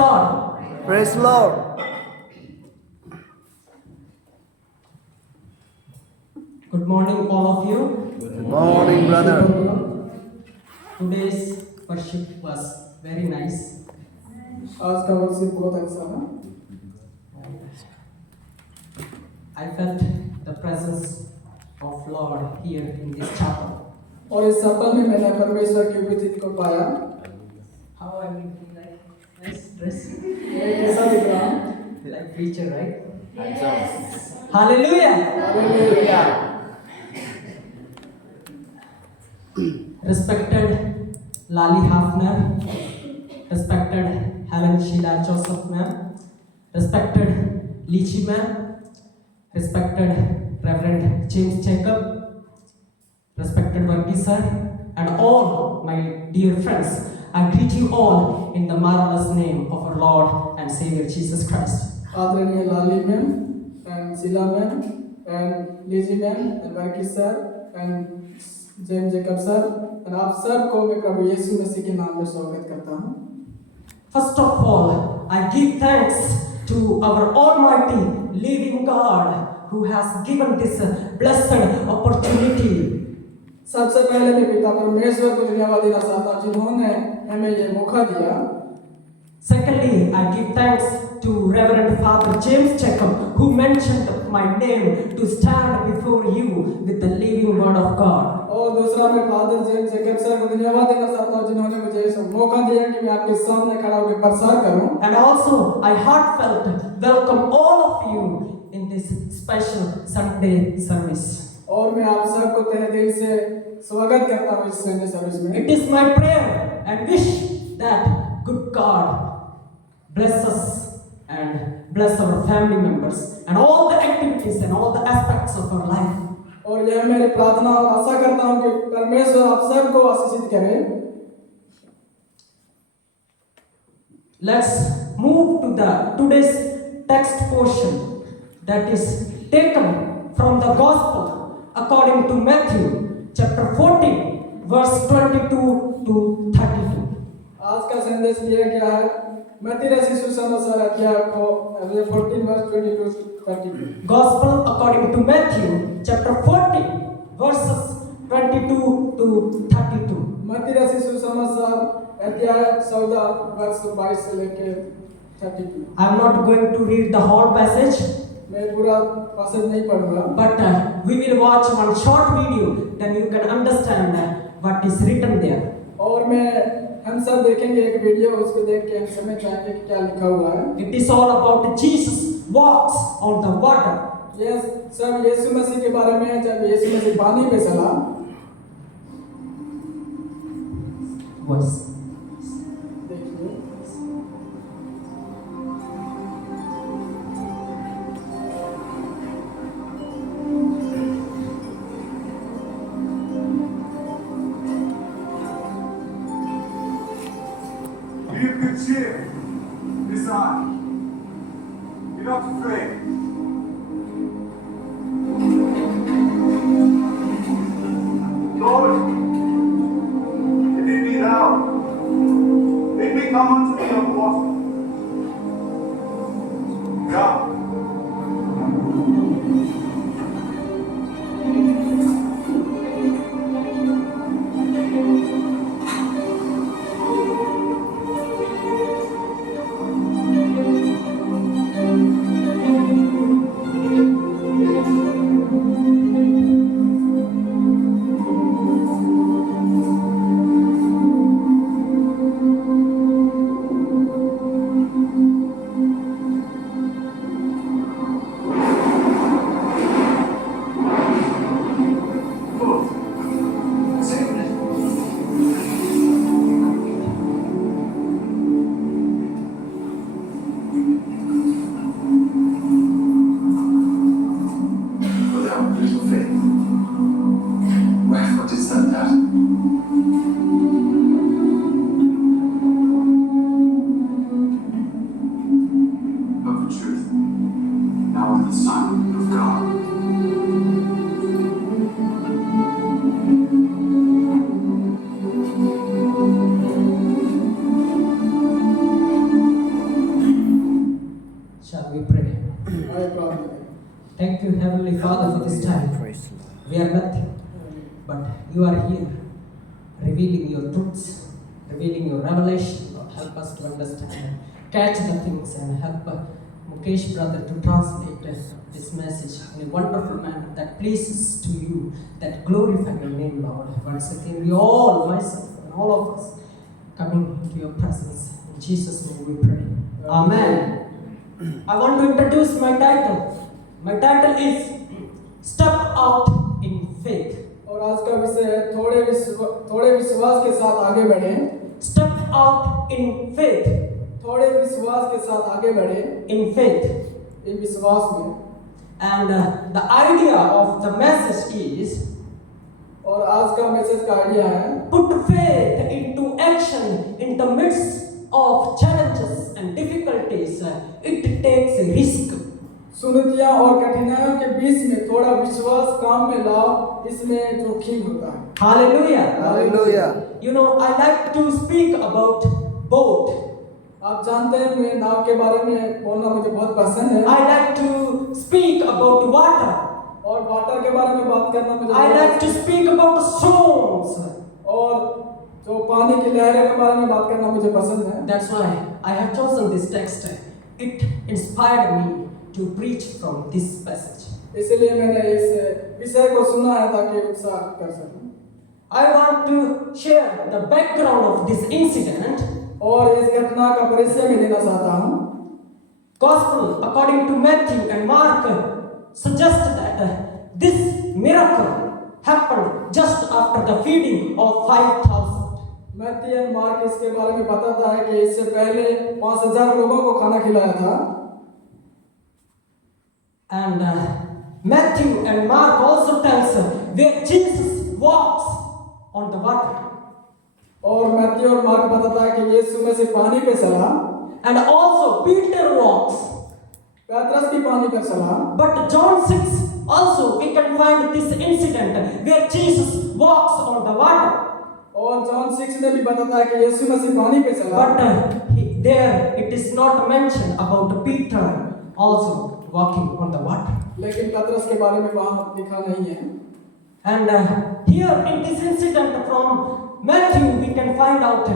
Lord. Praise the Lord. Good morning, all of you. Good morning, brother. Today's worship was very nice. आज का worship बहुत अच्छा था। I felt the presence of Lord here in this chapel. और इस सफल में मैंने परमेश्वर की उपस्थिति को पाया। How I will feel like nice dress, मैं कैसा दिख रहा हूँ? like preacher, right? Hallelujah. Hallelujah. Respected Lali Hafner, respected Helen Sheila Joseph ma'am, respected Lichi ma'am, respected Reverend James Jacob, respected Varghese sir, and all my dear friends, I greet you all in the marvelous name of our Lord and Savior Jesus Christ. आदरणीय Lali ma'am, and Sheela ma'am, and Lizy ma'am, and Varghese sir, and James Jacob sir, and आप सबको मैं प्रभु यीशु मसीह के नाम में स्वागत करता हूँ। First of all, I give thanks to our Almighty living God who has given this blessed opportunity. सबसे पहले मैं पिता परमेश्वर को धन्यवाद देना चाहता हूँ जिन्होंने हमें ये मौका दिया। Secondly, I give thanks to Reverend Father James Jacob who mentioned my name to stand before you with the living word of God. और दूसरा मैं फादर जेम्स जेकब सर को धन्यवाद देना चाहता हूँ जिन्होंने मुझे इस मौका दिया कि मैं आपके सामने खड़ा होकर प्रचार करूँ। And also, I heartfelt welcome all of you in this special Sunday service. और मैं आप सबको तहे दिल से स्वागत करता हूँ इस संडे सर्विस में। It is my prayer and wish that good God bless us and bless our family members and all the activities and all the aspects of our life. और यह मेरी प्रार्थना और आशा करता हूँ कि परमेश्वर आप सबको आशीषित करे। Let's move to the today's text portion that is taken from the Gospel according to Matthew chapter 14 verse 22 to 32. आज का संदेश दिया गया है मत्ती रचित सुसमाचार अध्याय 14 verse 22 to 32। Gospel according to Matthew chapter 14 verses 22 to 32. मत्ती रचित सुसमाचार अध्याय 14 वर्ष 22 से लेकर 32। I am not going to read the whole passage, मैं पूरा passage नहीं पढ़ूंगा, but we will watch one short video, then you can understand what is written there. और हम सब देखेंगे एक वीडियो, उसको देख के हम समझ जाएंगे कि क्या लिखा हुआ है। It is all about Jesus walks on the water. ये सब यीशु मसीह के बारे में है, जब यीशु मसीह पानी पे चला। Voice. देखिए Be of good cheer. This I. Be not afraid. Lord, if it be thou, bid me come unto thee on water. Come. Thank you, Heavenly Father, for this time. We are nothing, but you are here, revealing your truths, revealing your revelation. Lord, help us to understand and catch the things and help Mukesh brother to translate this message in a wonderful manner that pleases to you, that glorify your name, Lord. Once again, we all, myself and all of us, coming to your presence. In Jesus' name we pray. Amen. I want to introduce my title. My title is Step Out in Faith. और आज का विषय है थोड़े विश्वास के साथ आगे बढ़ें। Step out in faith. थोड़े विश्वास के साथ आगे बढ़ें In faith. इन विश्वास में। And the idea of the message is और आज का मैसेज का आइडिया है put faith into action in the midst of challenges and difficulties. It takes a risk. सुनतियाँ और कठिनाइयों के बीच में थोड़ा विश्वास काम में लाओ, इसमें जोखिम होता है। Hallelujah. Hallelujah. You know, I like to speak about boat. आप जानते हैं मैं नाव के बारे में बोलना मुझे बहुत पसंद है। I like to speak about water. और वाटर के बारे में बात करना मुझे I like to speak about storms. और जो पानी की लहरें के बारे में बात करना मुझे पसंद है। That's why I have chosen this text. It inspired me to preach from this passage. इसलिए मैंने इस विषय को सुना है ताकि उत्साह कर सकूं। I want to share the background of this incident. और इस घटना का परिचय भी देना चाहता हूँ। Gospel according to Matthew and Mark suggest that this miracle happened just after the feeding of 5,000. Matthew और मार्क इसके बारे में बताता है कि इससे पहले 5,000 लोगों को खाना खिलाया था। And Matthew and Mark also tells where Jesus walks on the water. और मैथ्यू और मार्क बताता है कि यीशु में से पानी पे चला। And also Peter walks. पतरस भी पानी पर चला। But John 6 also we can find this incident where Jesus walks on the water. और जॉन 6 में भी बताता है कि यीशु मसीह पानी पे चला। But there it is not mentioned about Peter also walking on the water. लेकिन पतरस के बारे में वहाँ लिखा नहीं है। And here in this incident from Matthew we can find out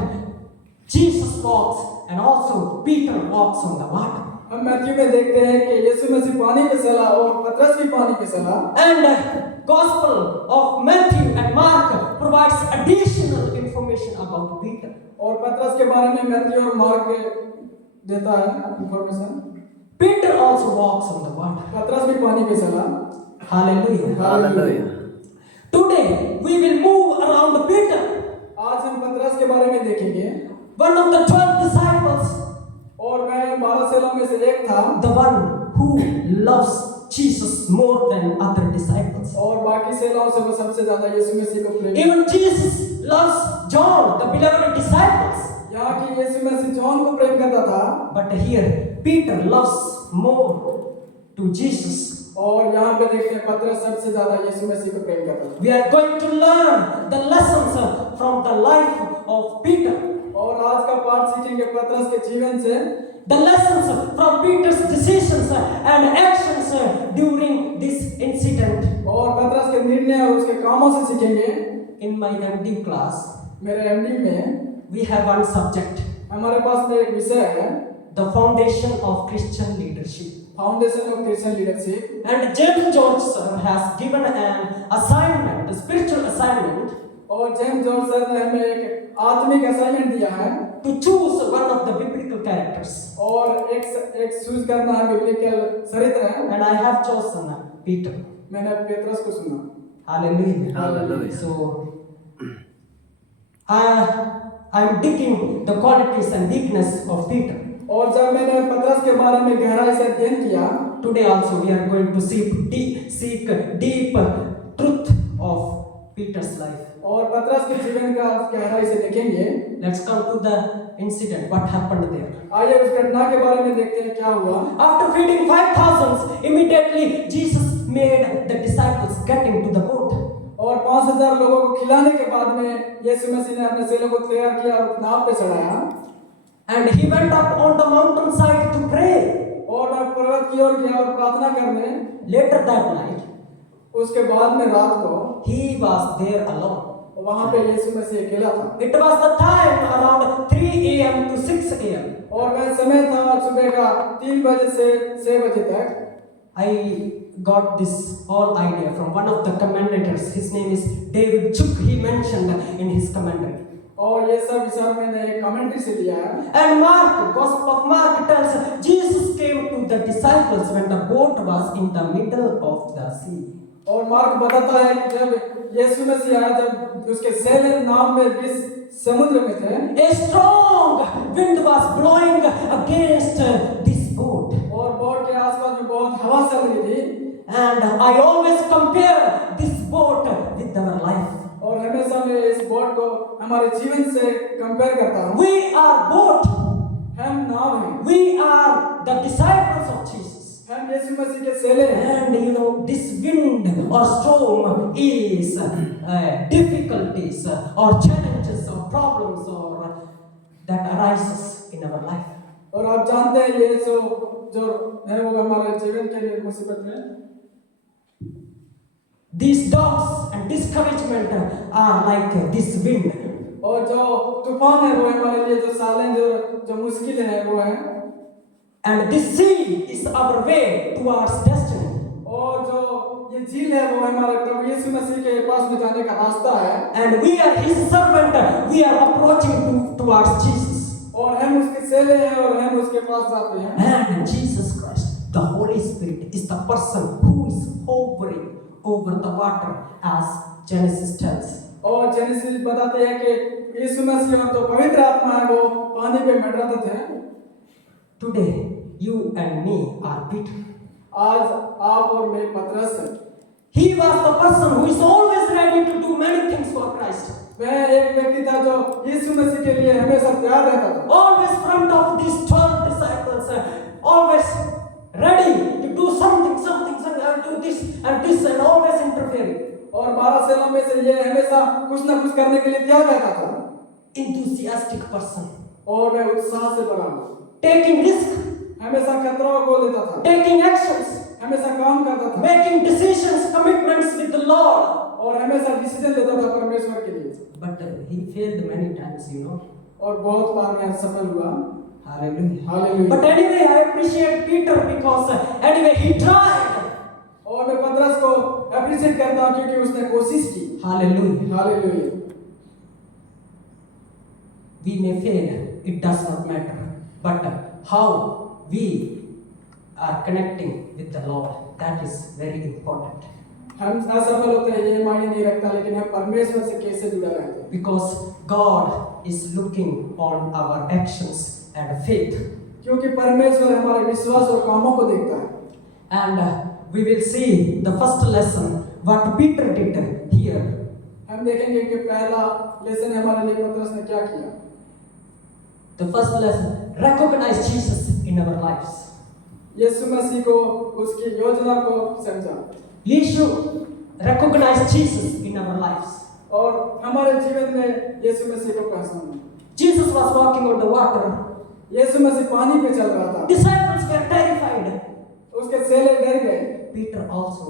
Jesus walks and also Peter walks on the water. हम मैथ्यू में देखते हैं कि यीशु मसीह पानी पे चला और पतरस भी पानी पे चला। And Gospel of Matthew and Mark provides additional information about Peter. और पतरस के बारे में मैथ्यू और मार्क देता है information. Peter also walks on the water. पतरस भी पानी पे चला। Hallelujah. Hallelujah. Today we will move around Peter, आज हम पतरस के बारे में देखेंगे। one of the 12 disciples, और मैं 12 चेलों में से एक था। the one who loves Jesus more than other disciples. और बाकी चेलों से वो सबसे ज्यादा यीशु मसीह को प्रेम। Even Jesus loves John, the beloved disciples. यहाँ की यीशु मसीह जॉन को प्रेम करता था। But here Peter loves more to Jesus. और यहाँ पे देखते हैं पतरस सबसे ज्यादा यीशु मसीह को प्रेम करता था। We are going to learn the lessons from the life of Peter. और आज का पाठ सीखेंगे पतरस के जीवन से। The lessons from Peter's decisions and actions during this incident. और पतरस के निर्णय और उसके कामों से सीखेंगे। In my MD class, मेरे एमडी में we have one subject, हमारे पास में एक विषय है the foundation of Christian leadership. Foundation of Christian leadership. And James George sir has given an assignment, a spiritual assignment, और जेम्स जॉर्ज सर ने हमें एक आत्मिक असाइनमेंट दिया है to choose one of the biblical characters. और एक choose करना है बिब्लिकल चरित्र है। And I have chosen Peter. मैंने पेत्रस को सुना। Hallelujah. Hallelujah. So, I'm digging the qualities and weakness of Peter. और जब मैंने पतरस के बारे में गहराई से अध्ययन किया, Today also we are going to seek deep truth of Peter's life. और पतरस के जीवन का गहराई से देखेंगे। Let's come to the incident. What happened there? आइए उस घटना के बारे में देखते हैं क्या हुआ। After feeding 5,000, immediately Jesus made the disciples get into the boat. और 5,000 लोगों को खिलाने के बाद में यीशु मसीह ने अपने चेलों को तैयार किया और नाव पे चढ़ाया। And he went up on the mountainside to pray. और मैं पर्वत की ओर गया और प्रार्थना करने। Later that night, उसके बाद में रात को he was there alone. वहां पे यीशु मसीह अकेला था। It was the time around 3 a.m. to 6 a.m. और वह समय था सुबह का 3 बजे से 6 बजे तक। I got this whole idea from one of the commentators. His name is David Chuk. He mentioned in his commentary. और ये सब विचार मैंने एक कमेंट्री से लिया है। And Mark, Gospel of Mark tells Jesus came to the disciples when the boat was in the middle of the sea. और मार्क बताता है कि जब यीशु मसीह आया, जब उसके सेले नाव में बीच समुद्र में थे, A strong wind was blowing against this boat. और बोट के आसपास में बहुत हवा चल रही थी। And I always compare this boat with our life. और हमेशा मैं इस बोट को हमारे जीवन से कंपेयर करता हूँ। We are boat. हम नाव हैं। We are the disciples of Jesus. हम यीशु मसीह के सेले हैं। And you know, this wind or storm is difficulties or challenges or problems or that arises in our life. और आप जानते हैं ये जो है वो हमारे जीवन के लिए मुसीबत है। These doubts and discouragement are like this wind. और जो तूफान है वो हमारे लिए जो चैलेंज जो मुश्किल है वो है। And this sea is our way towards destiny. और जो ये झील है वो हमारे प्रभु यीशु मसीह के पास में जाने का रास्ता है। And we are His servant. We are approaching towards Jesus. और हम उसके सेले हैं और हम उसके पास जाते हैं। And Jesus Christ, the Holy Spirit, is the person who is hovering over the water, as Genesis tells. और जेनेसिस बताते हैं कि यीशु मसीह और जो पवित्र आत्मा है वो पानी पे मंडराते थे। Today, you and me are Peter. आज आप और मैं पतरस हैं। He was the person who is always ready to do many things for Christ. वह एक व्यक्ति था जो यीशु मसीह के लिए हमेशा तैयार रहता था। Always front of these 12 disciples, always ready to do something, and do this and always interfering. और 12 सेलों में से ये हमेशा कुछ ना कुछ करने के लिए तैयार रहता था। Enthusiastic person. और मैं उत्साह से भरा हूँ। Taking risk. हमेशा खतरों को लेता था। Taking actions. हमेशा काम करता था। Making decisions, commitments with the Lord. और हमेशा डिसीजन लेता था परमेश्वर के लिए। But he failed many times, you know. और बहुत बार में असफल हुआ। Hallelujah. Hallelujah. But anyway, I appreciate Peter because anyway he tried. और मैं पतरस को अप्रिशिएट करता हूँ क्योंकि उसने कोशिश की। Hallelujah. Hallelujah. We may fail, it does not matter. But how we are connecting with the Lord, that is very important. हम असफल होते हैं ये मायने नहीं रखता, लेकिन हम परमेश्वर से कैसे जुड़े रहते हैं। Because God is looking on our actions and faith. क्योंकि परमेश्वर हमारे विश्वास और कामों को देखता है। And we will see the first lesson what Peter did here. हम देखेंगे कि पहला लेसन हमारे लिए पतरस ने क्या किया। The first lesson, recognize Jesus in our lives. यीशु मसीह को उसकी योजना को समझा। Yeshu recognize Jesus in our lives. और हमारे जीवन में यीशु मसीह को पहचाना। Jesus was walking on the water. यीशु मसीह पानी पे चल रहा था। Disciples were terrified. उसके चेले डर गए। Peter also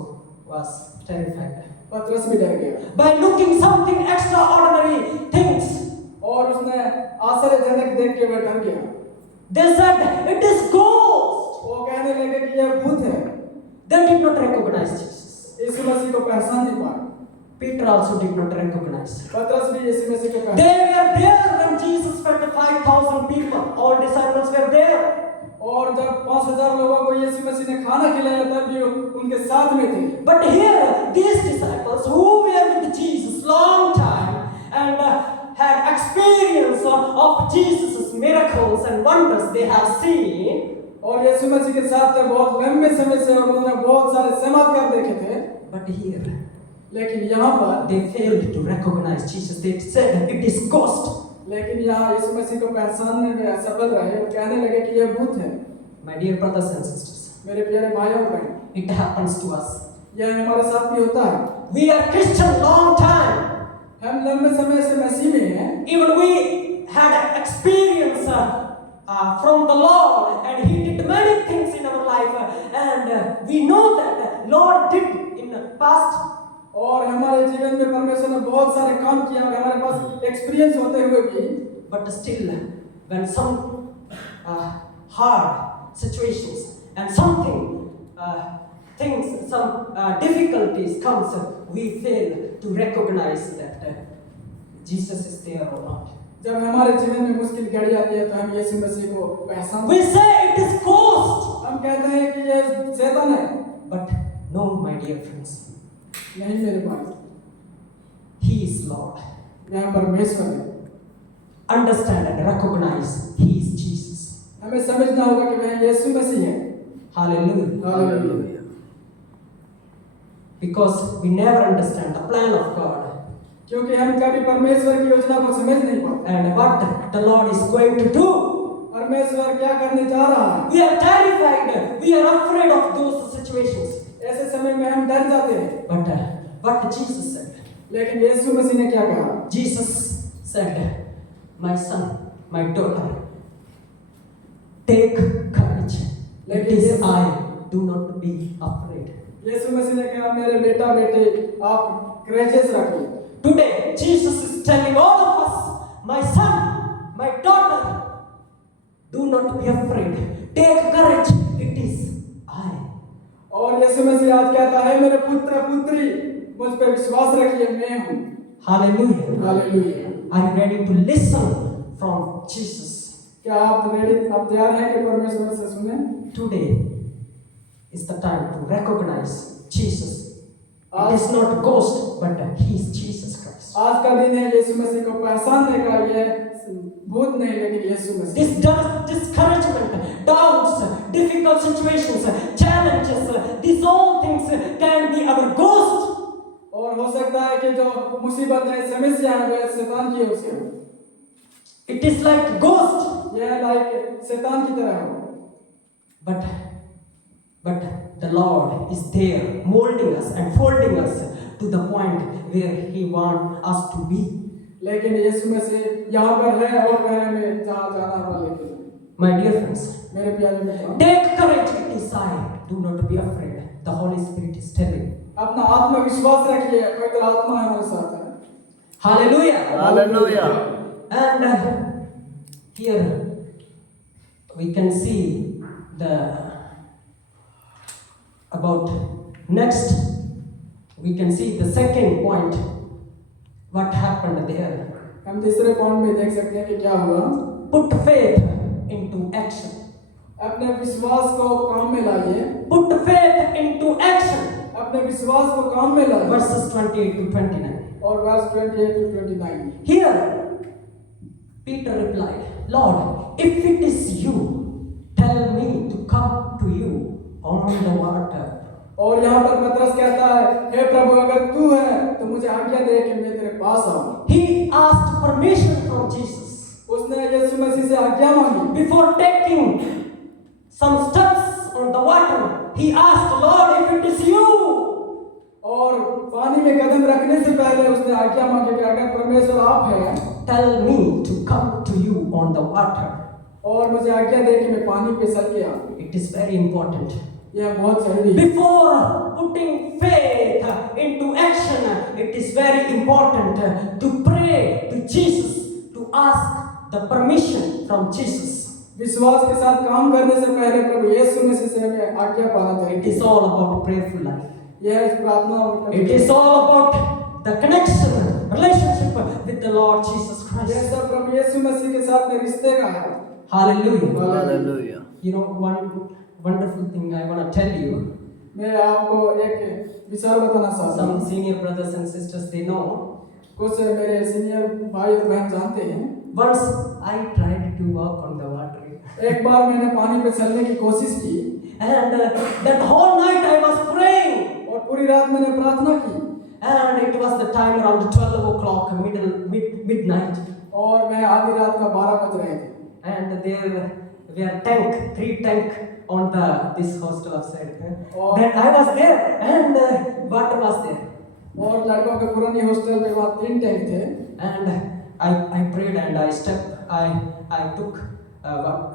was terrified. पतरस भी डर गया। By looking something extraordinary things. और उसने आश्चर्यजनक देख के वह डर गया। They said, it is ghost. वो कहने लगे कि यह भूत है। They did not recognize Jesus. यीशु मसीह को पहचान नहीं पाए। Peter also did not recognize. पतरस भी यीशु मसीह को पहचान। They were there when Jesus fed 5,000 people. All disciples were there. और जब 5,000 लोगों को यीशु मसीह ने खाना खिलाया तब भी उनके साथ में थे। But here, these disciples who were with Jesus long time and had experience of Jesus' miracles and wonders they have seen. और यीशु मसीह के साथ में बहुत लंबे समय से और उन्होंने बहुत सारे चमत्कार देखे थे। But here, लेकिन यहाँ पर they failed to recognize Jesus. They said it is ghost. लेकिन यहाँ यीशु मसीह को पहचानने में असफल रहे और कहने लगे कि यह भूत है। My dear brothers and sisters, मेरे प्यारे भाइयों और बहनों, it happens to us. यह हमारे साथ भी होता है। We are Christian long time. हम लंबे समय से मसीह में हैं। Even we had experience from the Lord, and He did many things in our life, and we know that Lord did in the past. और हमारे जीवन में परमेश्वर ने बहुत सारे काम किया और हमारे पास एक्सपीरियंस होते हुए भी But still, when some hard situations and some difficulties comes, we fail to recognize that Jesus is there or not. जब हमारे जीवन में मुश्किल घड़ी आती है तो हम यीशु मसीह को पहचानते We हैं। say it is ghost, हम कहते हैं कि ये शैतान है। but no, my dear friends, नहीं मेरे पास, He is Lord. यहाँ परमेश्वर है। Understand and recognize He is Jesus. हमें समझना होगा कि वह यीशु मसीह है। Hallelujah. Hallelujah. Because we never understand the plan of God क्योंकि हम कभी परमेश्वर की योजना को समझ नहीं पाते। and what the Lord is going to do. परमेश्वर क्या करने जा रहा है? We are terrified. We are afraid of those situations. ऐसे समय में हम डर जाते हैं। But what Jesus said? लेकिन यीशु मसीह ने क्या कहा? Jesus said, "My son, my daughter, take courage. It is I. Do not be afraid." यीशु मसीह ने कहा मेरे बेटा बेटे आप करेजियस रखिए। Today, Jesus is telling all of us, "My son, my daughter, do not be afraid. Take courage. It is I." और यीशु मसीह आज कहता है मेरे पुत्र पुत्री मुझ पर विश्वास रखिए मैं हूँ। Hallelujah. Hallelujah. Are you ready to listen from Jesus? क्या आप तैयार हैं कि परमेश्वर से सुने? Today is the time to recognize Jesus. It is not ghost, but He is Jesus Christ. आज का दिन है यीशु मसीह को पहचानने का। ये भूत नहीं लेकिन यीशु मसीह। This discouragement, doubts, difficult situations, challenges, these all things can be our ghost. और हो सकता है कि जो मुसीबत है समस्या है वह शैतान की है उसके। It is like ghost, यह लाइक शैतान की तरह हो। but the Lord is there, molding us and folding us to the point where He wants us to be. लेकिन यीशु मसीह यहाँ पर है और वह हमें जहाँ जाना वाले के। My dear friends, मेरे प्यारे मित्रों, take courage, it is I. Do not be afraid. The Holy Spirit is telling. अपना आत्मविश्वास रखिए, पवित्र आत्मा हमारे साथ है। Hallelujah. Hallelujah. And here we can see about next. We can see the second point. What happened there? हम तीसरे पॉइंट में देख सकते हैं कि क्या हुआ। Put faith into action. अपने विश्वास को काम में लाइए। Put faith into action. अपने विश्वास को काम में लाइए। Verses 28 to 29. और verse 28 to 29। Here, Peter replied, "Lord, if it is you, tell me to come to you on the water." और यहाँ पर पतरस कहता है, हे प्रभु अगर तू है तो मुझे आज्ञा दे कि मैं तेरे पास आऊं। He asked permission from Jesus. उसने यीशु मसीह से आज्ञा मांगी। Before taking some steps on the water, he asked, "Lord, if it is you." और पानी में कदम रखने से पहले उसने आज्ञा मांगी कि अगर परमेश्वर आप हैं, Tell me to come to you on the water. और मुझे आज्ञा दे कि मैं पानी पे चल के आऊं। It is very important. यह बहुत जरूरी है। Before putting faith into action, it is very important to pray to Jesus, to ask the permission from Jesus. विश्वास के साथ काम करने से पहले प्रभु यीशु मसीह से हमें आज्ञा पाना चाहिए। It is all about prayerful life. यह इस प्रार्थना It is all about the connection, relationship with the Lord Jesus यह Christ. सब प्रभु यीशु मसीह के साथ में रिश्ते का है। Hallelujah. Hallelujah. You know, one wonderful thing I want to tell you. मैं आपको एक विचार बताना चाहता Some हूँ। senior brothers and sisters, they know. कुछ मेरे सीनियर भाई और बहन जानते हैं। Once I tried to walk on the water. एक बार मैंने पानी पे चलने की कोशिश की And that whole night I was praying. और पूरी रात मैंने प्रार्थना की And it was the time around 12 o'clock, midnight. और मैं आधी रात का 12 बज रहे थे। And there were 3 tank on this hostel upside. Oh. Then I was there and water was there. और लड़कों के पुरानी हॉस्टल में वहाँ 3 टैंक थे। And I prayed and I took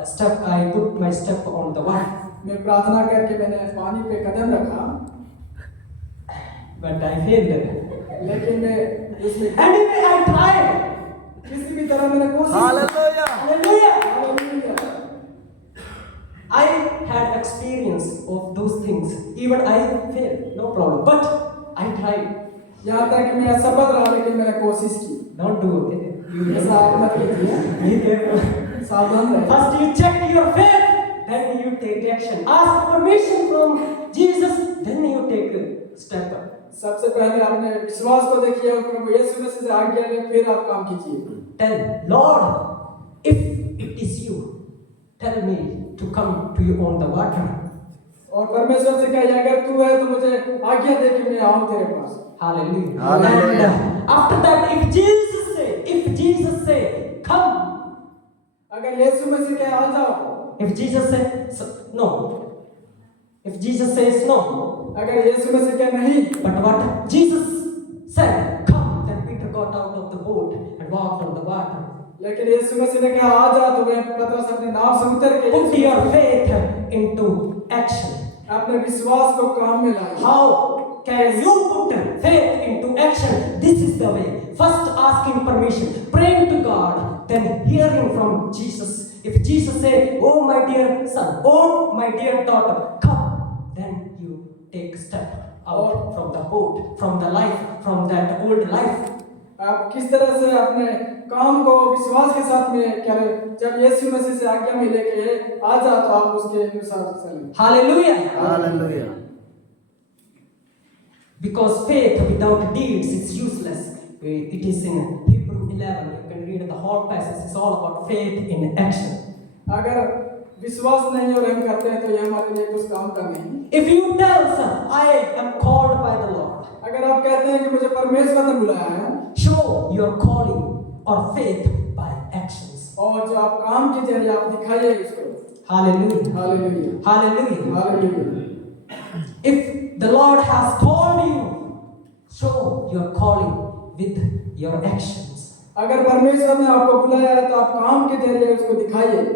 step, I put my step on the water, मैं प्रार्थना करके मैंने पानी पे कदम रखा, but I failed. लेकिन मैं उसमें Anyway, I tried. किसी भी तरह मैंने कोशिश की। Hallelujah. Hallelujah. Hallelujah. I had experience of those things. Even I failed, no problem. But I tried. यहाँ तक कि मैं असफल रहा, लेकिन मैंने कोशिश की। Don't do it. ऐसा आप मत कीजिए, Be careful. सावधान रहे। First you check your faith, then you take action. Ask permission from Jesus, then you take a step. सबसे पहले आपने विश्वास को देखिए और प्रभु यीशु मसीह से आज्ञा लें, फिर आप काम कीजिए। Tell Lord, if it is you, tell me to come to you on the water. और परमेश्वर से कहिए, अगर तू है तो मुझे आज्ञा दे कि मैं आऊं तेरे पास। Hallelujah. Hallelujah. And after that, if Jesus say, come. अगर यीशु मसीह कहे आ जाओ, If Jesus says no, if Jesus says no, अगर यीशु मसीह कहे नहीं, but what Jesus said, come, then Peter got out of the boat and walked on the water. लेकिन यीशु मसीह ने कहा आ जा, तो वह पतरस अपने नाव से उतर के Put your faith into action. अपने विश्वास को काम में लाया। How can you put faith into action? This is the way. First asking permission, praying to God, then hearing from Jesus. If Jesus say, oh my dear son, oh my dear daughter, come, then you take step out from the boat, from the life, from that old life. आप किस तरह से अपने काम को विश्वास के साथ में करें? जब यीशु मसीह से आज्ञा मिले कि आ जा, तो आप उसके अनुसार चलें। Hallelujah. Hallelujah. Because faith without deeds is useless. It is in Hebrew 11. You can read the whole passage. It's all about faith in action. अगर विश्वास नहीं और हम करते हैं तो ये हमारे लिए कुछ काम का नहीं। If you tell son, I am called by the Lord, अगर आप कहते हैं कि मुझे परमेश्वर ने बुलाया है, show your calling or faith by actions. और जो आप काम के जरिए आप दिखाइए इसको। Hallelujah. Hallelujah, Hallelujah. Hallelujah. If the Lord has called you, show your calling with your actions. अगर परमेश्वर ने आपको बुलाया है तो आप काम के जरिए उसको दिखाइए।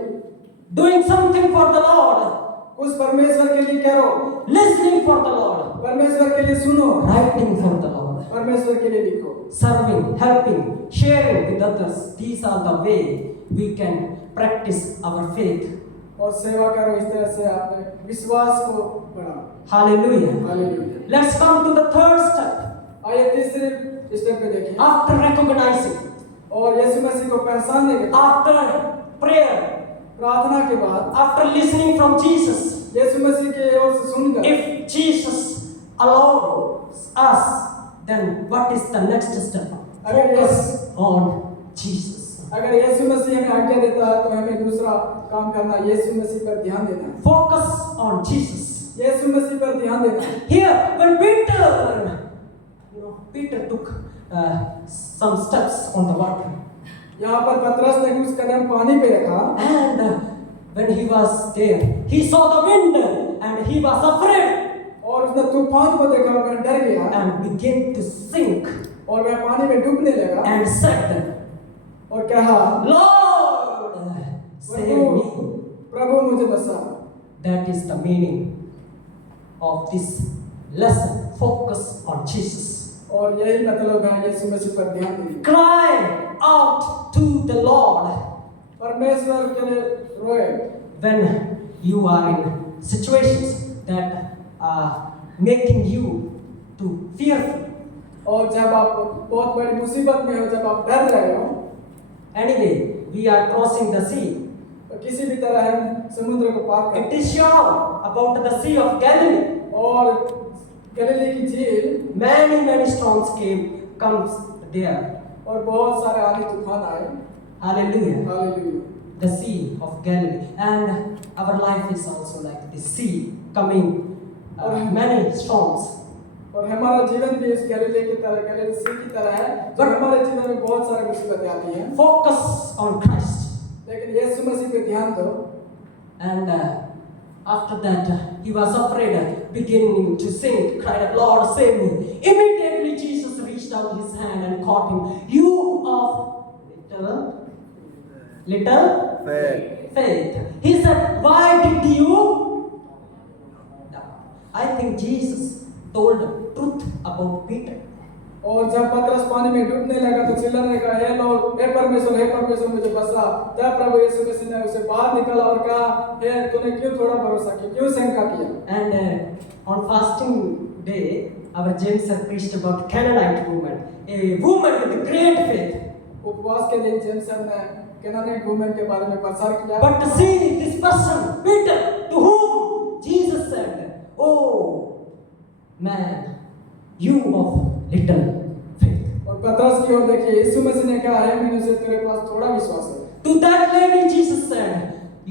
Doing something for the Lord, उस परमेश्वर के लिए करो, listening for the Lord, परमेश्वर के लिए सुनो, writing for the Lord, परमेश्वर के लिए लिखो। serving, helping, sharing with others. These are the way we can practice our faith. और सेवा करो, इस तरह से आपने विश्वास को बढ़ाओ। Hallelujah. Hallelujah. Let's come to the third step. आइए तीसरे स्टेप पे देखिए। After recognizing, और यीशु मसीह को पहचानने के बाद, after prayer, प्रार्थना के बाद, after listening from Jesus, यीशु मसीह के ओर से सुनकर, if Jesus allows us, then what is the next step? Focus on Jesus. अगर यीशु मसीह हमें आज्ञा देता है तो हमें दूसरा काम करना, यीशु मसीह पर ध्यान देना है। Focus on Jesus. यीशु मसीह पर ध्यान देना है। Here, when Peter took some steps on the water, यहाँ पर पतरस ने कुछ कदम पानी पे रखा, and when he was there, he saw the wind and he was afraid और उसने तूफान को देखा और वह डर गया and began to sink और वह पानी में डूबने लगा and said, और कहा, Lord, save me. प्रभु मुझे बचा। That is the meaning of this lesson. Focus on Jesus. और यही मतलब है यीशु मसीह पर ध्यान देना। Cry out to the Lord परमेश्वर के लिए रोए when you are in situations that are making you to fearful. और जब आप बहुत बड़ी मुसीबत में हो, जब आप डर रहे हो, Anyway, we are crossing the sea. तो किसी भी तरह हम समुद्र को पार It करते is sure about the Sea of Galilee. हैं और गलीली की झील Many storms comes there. और बहुत सारे आंधी तूफान आए। Hallelujah. Hallelujah. The Sea of Galilee, and our life is also like the sea coming. Many storms. और हमारा जीवन भी इस गलीले की तरह, गलीले सी की तरह है, जो हमारे जीवन में बहुत सारी मुसीबतें आती हैं। Focus on Christ. लेकिन यीशु मसीह पे ध्यान दो। And after that, he was afraid, beginning to sink, cried, Lord, save me. Immediately, Jesus reached out his hand and caught him. You of little Faith. Faith. He said, why did you doubt? I think Jesus told the truth about Peter. और जब पतरस पानी में डूबने लगा तो चिल्लाने लगा, हे लॉर्ड, हे परमेश्वर मुझे बचा। तब प्रभु यीशु मसीह ने उसे बाहर निकाला और कहा, हे तूने क्यों थोड़ा भरोसा किया, क्यों शंका किया? And on fasting day, our James sir preached about Canaanite woman, a woman with great faith. उपवास के दिन जेम्स सर ने कैनानाइट वुमन के बारे में प्रचार किया। But to see this person, Peter, to whom Jesus said, "Oh man, you of little faith." और पतरस की ओर देखिए, यीशु मसीह ने कहा, है मैंने से तेरे पास थोड़ा विश्वास है। To that lady, Jesus said,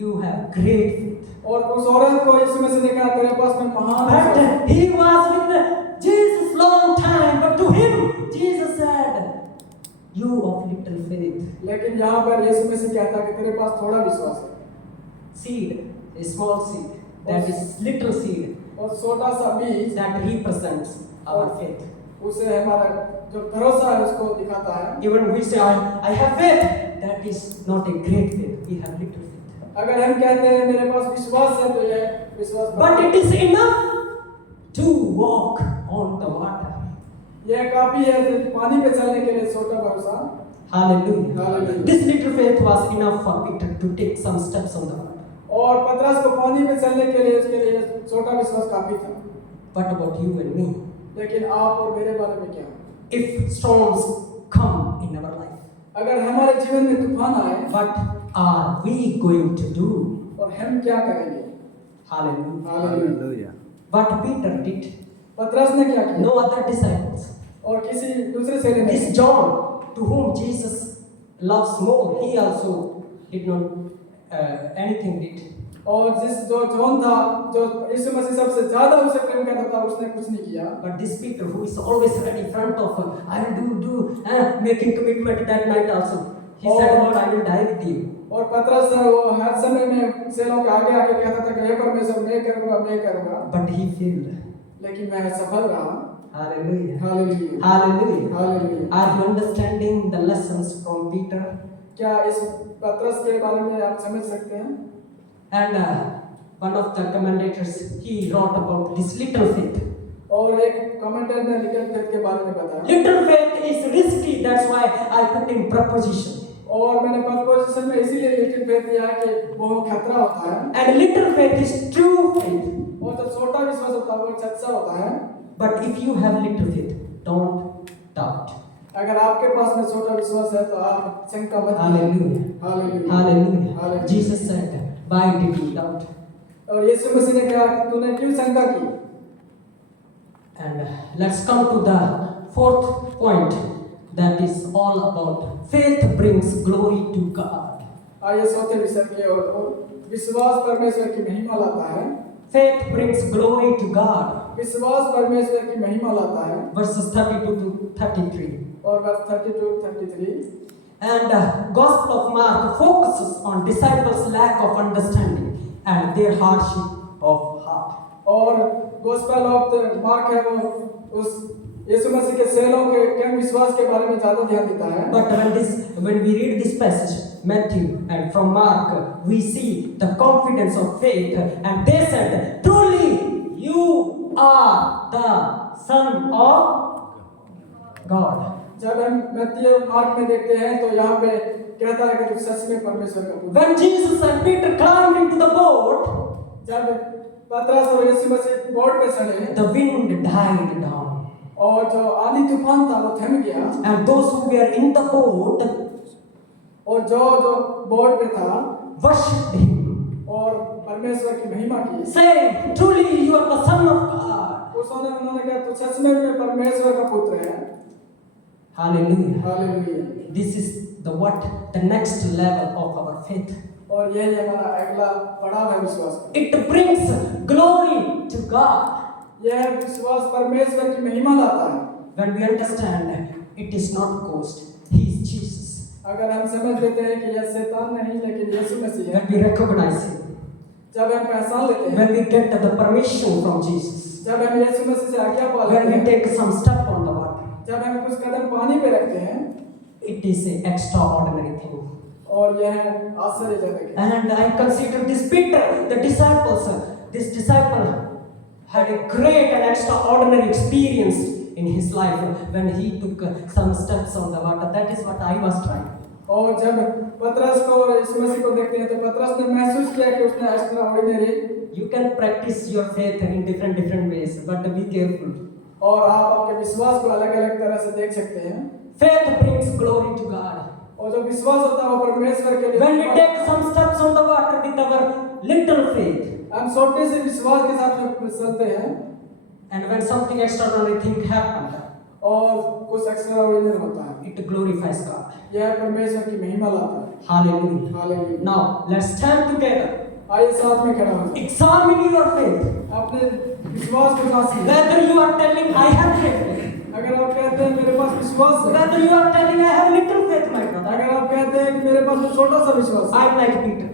"You have great faith." और उस औरत को यीशु मसीह ने कहा, तेरे पास में महान विश्वास है। But he was with Jesus long time, but to him, Jesus said, "You of little faith." लेकिन यहाँ पर यीशु मसीह कहता है कि तेरे पास थोड़ा विश्वास है। Seed, a small seed, that is little seed, और छोटा सा बीज that represents our faith. उसे हमारा जो भरोसा है उसको दिखाता है। Even we say, I have faith, that is not a great faith, we have little faith. अगर हम कहते हैं मेरे पास विश्वास है तो ये विश्वास But it is enough to walk on the water. यह काफी है पानी पे चलने के लिए छोटा भरोसा। Hallelujah. Hallelujah. This little faith was enough for Peter to take some steps on the water. और पतरस को पानी पे चलने के लिए उसके लिए छोटा विश्वास काफी था। What about you and me? लेकिन आप और मेरे बारे में क्या? If storms come in our life, अगर हमारे जीवन में तूफान आए what are we going to do? और हम क्या करेंगे? Hallelujah. Hallelujah. Hallelujah. What Peter did, पतरस ने क्या किया? no other disciples. और किसी दूसरे चेले ने This John, to whom Jesus loves more, he also did not anything did. और जिस जो जॉन था जो यीशु मसीह सबसे ज्यादा उसे प्रेम करता था उसने कुछ नहीं किया। But this Peter, who is always right in front of, I will do, making commitment that night also. He said, Lord, I will die with you. और पतरस वो हर समय में चेलों के आगे आके कहता था कि हे परमेश्वर मैं करूँगा। But he failed. लेकिन मैं सफल रहा। Hallelujah. Hallelujah. Hallelujah. Hallelujah. Are you understanding the lessons from Peter? क्या इस पतरस के बारे में आप समझ सकते हैं? And one of the commentators, he wrote about this little faith. और एक कमेंटर ने लिटिल फेथ के बारे में बताया। Little faith is risky, that's why I put in preposition. और मैंने प्रपोजिशन में इसीलिए लिटिल फेथ दिया है कि वो खतरा होता है। And little faith is true faith. और जो छोटा विश्वास होता है वो सच्चा होता है। But if you have little faith, don't doubt. अगर आपके पास में छोटा विश्वास है तो आप शंका मत कीजिए। Hallelujah. Hallelujah. Hallelujah. Hallelujah. Jesus said, why did you doubt? और यीशु मसीह ने कहा तूने क्यों शंका की? And let's come to the fourth point, that is all about faith brings glory to God. आइए चौथे विषय की ओर। विश्वास परमेश्वर की महिमा लाता है। Faith brings glory to God. विश्वास परमेश्वर की महिमा लाता है। Verses 32 to 33. और वर्ष 32-33। And Gospel of Mark focuses on disciples' lack of understanding and their hardship of heart. और गॉस्पेल ऑफ द मार्क है वो उस यीशु मसीह के चेलों के कम विश्वास के बारे में ज्यादा ध्यान देता है। But when we read this passage, Matthew and from Mark, we see the confidence of faith, and they said, "Truly, you are the Son of God." जब हम मत्ती और मार्क में देखते हैं तो यहाँ पे कहता है कि तू सच में परमेश्वर का पुत्र। When Jesus and Peter climbed into the boat, जब पतरस और यीशु मसीह बोट पे चढ़े, the wind died down, और जो आंधी तूफान था वो थम गया, and those who were in the boat और जो बोट पे था worshipped him, और परमेश्वर की महिमा की, saying, "Truly, you are the Son of God." उन्होंने कहा तू सच में परमेश्वर का पुत्र है। Hallelujah. Hallelujah. This is the next level of our faith. और यही हमारा अगला पड़ाव है विश्वास का। It brings glory to God. यह विश्वास परमेश्वर की महिमा लाता है। When we understand it is not ghost, He is Jesus. अगर हम समझ लेते हैं कि यह शैतान नहीं लेकिन यीशु मसीह है, When we recognize Him, जब हम पहचान लेते हैं, when we get the permission from Jesus, जब हम यीशु मसीह से आज्ञा पा लेते when we हैं, take some step on the water, जब हम कुछ कदम पानी पे रखते हैं, it is an extraordinary thing. और यह आश्चर्यजनक है। And I consider this Peter, the disciples, this disciple had a great and extraordinary experience in his life when he took some steps on the water. That is what I was trying. और जब पतरस को यीशु मसीह को देखते हैं तो पतरस ने महसूस किया कि उसने extraordinary You can practice your faith in different ways, but be careful. और आप आपके विश्वास को अलग-अलग तरह से देख सकते हैं। Faith brings glory to God. और जो विश्वास होता है वो परमेश्वर के लिए When we take some steps on the water with our little faith, हम छोटे से विश्वास के साथ में चलते हैं and when something extraordinary thing happened, और कुछ एक्स्ट्राऑर्डिनरी होता है, it glorifies God. यह परमेश्वर की महिमा लाता है। Hallelujah. Hallelujah. Now let's stand together. आइए साथ में खड़ा हो Examine your faith. अपने विश्वास को जांचिए। Whether you are telling I have great faith, अगर आप कहते हैं मेरे पास विश्वास है, whether you are telling I have little faith, my brother, अगर आप कहते हैं कि मेरे पास तो छोटा सा विश्वास है, I'm like Peter,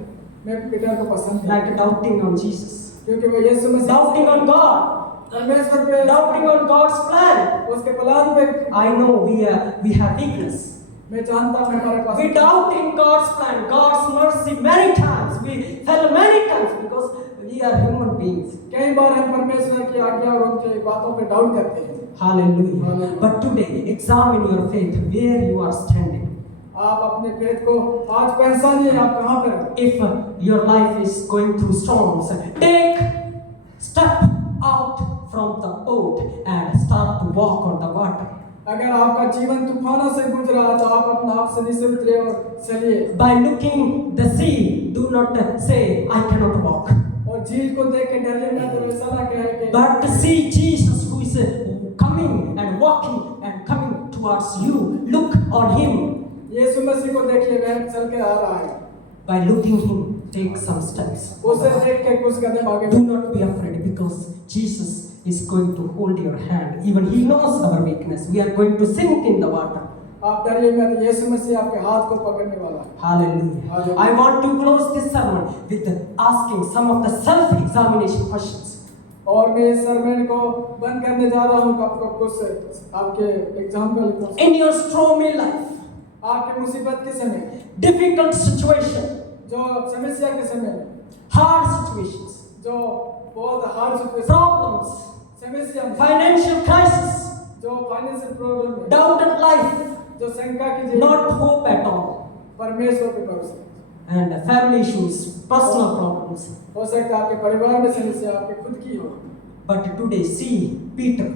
मैं पीटर को पसंद है like doubting on Jesus, क्योंकि वो यीशु मसीह doubting on God, परमेश्वर पे doubting on God's plan. उसके प्लान पे I know we have weakness. मैं जानता हूँ हमारे पास We doubt in God's plan, God's mercy many times. We fell many times because we are human beings. कई बार हम परमेश्वर की आज्ञा और उनकी बातों पे डाउट करते हैं। Hallelujah. Hallelujah. But today, examine your faith where you are standing. आप अपने फेथ को आज पहचानिए आप कहाँ पर हैं। If your life is going through storms, take step out from the boat and start to walk on the water. अगर आपका जीवन तूफानों से गुजर रहा है तो आप अपना आप से नीचे उतरे और चलिए। By looking the sea, do not say I cannot walk, और झील को देख के डरिए मत और ऐसा ना कहे कि but see Jesus who is coming and walking and coming towards you. Look on him. यीशु मसीह को देखिए वह चल के आ रहा है। By looking him, take some steps. उसे देख के कुछ कदम आगे Do not be afraid because Jesus is going to hold your hand. Even he knows our weakness. We are going to sink in the water. आप डरिए मत, यीशु मसीह आपके हाथ को पकड़ने वाला है। Hallelujah. Hallelujah. I want to close this sermon with asking some of the self-examination questions. और मैं इस सरमन को बंद करने जा रहा हूँ आपको कुछ आपके example In your stormy life, आपके मुसीबत के समय, difficult situation, जो समस्या के समय, hard situations, जो बहुत हार्ड सिचुएशन, problems, समस्या में, financial crisis, जो फाइनेंशियल प्रॉब्लम में, doubted life, जो शंका की जीवन, not hope at all, परमेश्वर पे भरोसा। and family issues, personal problems. हो सकता है आपके परिवार में समस्या आपके खुद की हो। But today, see Peter.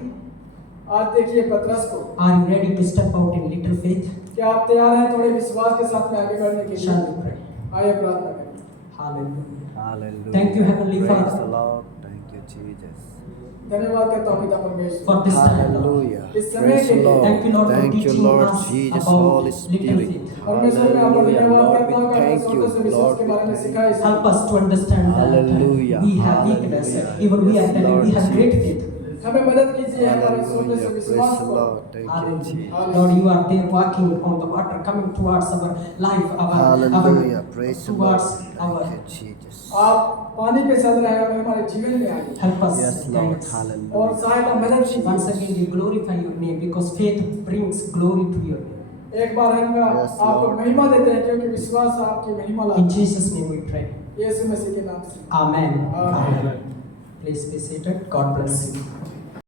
आज देखिए पतरस को। Are you ready to step out in little faith? क्या आप तैयार हैं थोड़े विश्वास के साथ में आगे बढ़ने के Shall लिए? we pray? आइए प्रार्थना करें। Hallelujah. Hallelujah. Thank you, Heavenly Praise Father. the Lord. Thank you, Jesus. धन्यवाद करता हूँ पिता परमेश्वर। For this time, Lord. Hallelujah. इस समय Praise के the लिए Lord. Thank you, Lord, for Thank you, teaching Lord us Jesus, about Holy little Spirit. faith. परमेश्वर मैं आपका Hallelujah. धन्यवाद Lord, करता हूँ we कि आपने thank छोटे से you. विश्वास Lord, के we बारे में thank सिखाया। Help us to understand Hallelujah. that we have weakness. Hallelujah. Even we are Yes, telling we Lord have great Jesus. faith. हमें मदद कीजिए हमारे छोटे से Hallelujah. विश्वास Praise the को। Lord. Thank you, Hallelujah. Jesus. Lord, you are there walking on the water, coming towards our life, Hallelujah. Praise the Lord. towards our. Thank you, Jesus. आप पानी पे चल रहे हैं और हमारे जीवन में आइए Help us, Yes, guide Lord. us. और Hallelujah. सहायता मदद Once कीजिए। again, we glorify your name because faith brings glory to your name. एक बार हम Yes, आपको Lord. महिमा देते हैं क्योंकि विश्वास आपकी महिमा In लाता है। Jesus' name we pray. यीशु मसीह के नाम से। Amen. Amen. Please be seated. God bless you.